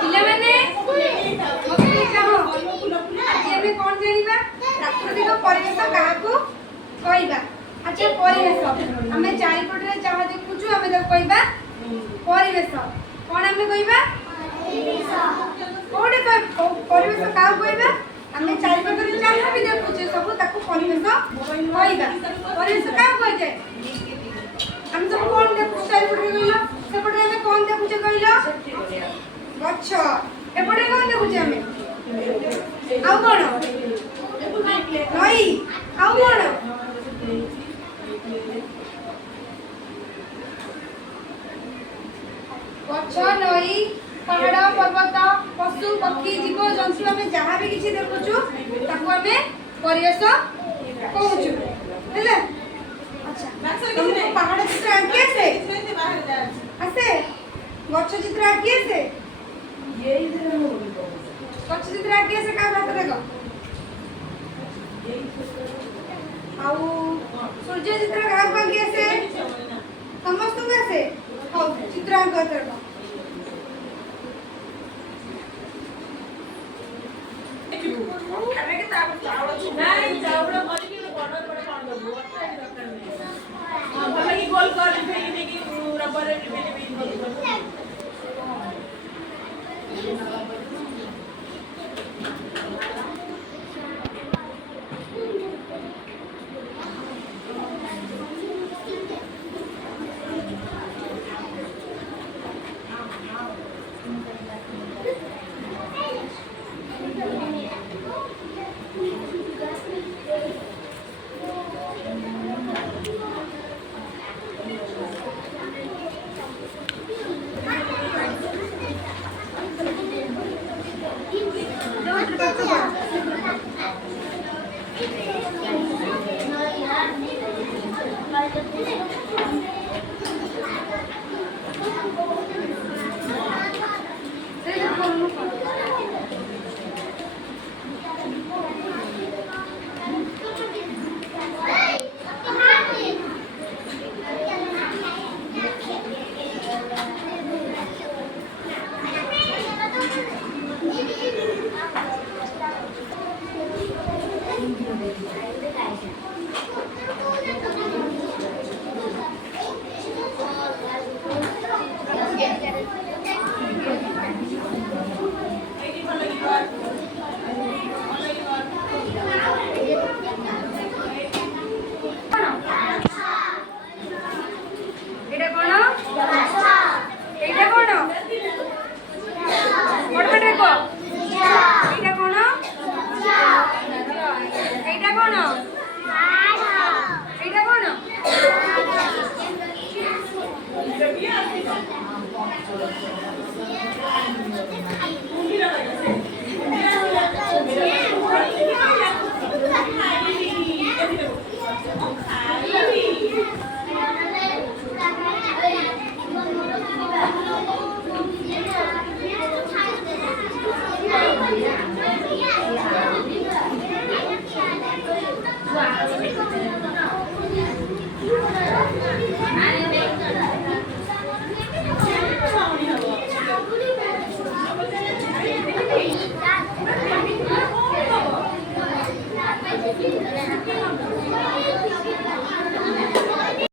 ପିଲାମାନେ ମତେ କହ ଆଜି ଆମେ କଣ ଜାଣିବା ପ୍ରାକୃତିକ ପରିବେଶ କାହାକୁ କହିବା। ଆଚ୍ଛା ପରିବେଶ ଆମେ ଚାରିପଟରେ ଯାହା ଦେଖୁଛୁ ଆମେ ତାକୁ କହିବା ପରିବେଶ। କଣ ଆମେ କହିବା କୋଉଠି ପରିବେଶ କାହାକୁ କହିବା ଆମେ ଚାରିପଟରେ ଯାହା ବି ଦେଖୁଛେ ସବୁ ତାକୁ ପରିବେଶ କହିବା। ପରିବେଶ କାହାକୁ କୁହାଯାଏ ଆମେ ସବୁ କଣ ଦେଖୁଛୁ ଚାରିପଟରେ କହିଲ ସେପଟେ ଆମେ କଣ ଦେଖୁଛେ କହିଲ ଗଛ ଏପଟେ କଣ ଦେଖୁଛେ ଆମେ ଆଉ କଣ ନଈ ଆଉ କଣ ଗଛ ନଈ ପାହାड़ पर्वत पशु पक्षी जीव जंतु आम जहाँ भी किसी देखुचु ताको आमे परिवेश कहूचु हेले। अच्छा तुमको पहाड़ चित्र आंकी आसे आसे गछ चित्र आंकी आसे गछ चित्र आंकी आसे का बात देखो आउ सूर्य चित्र का आंकी आसे समस्त को आसे हो चित्र आंक करबा गोल कर रबर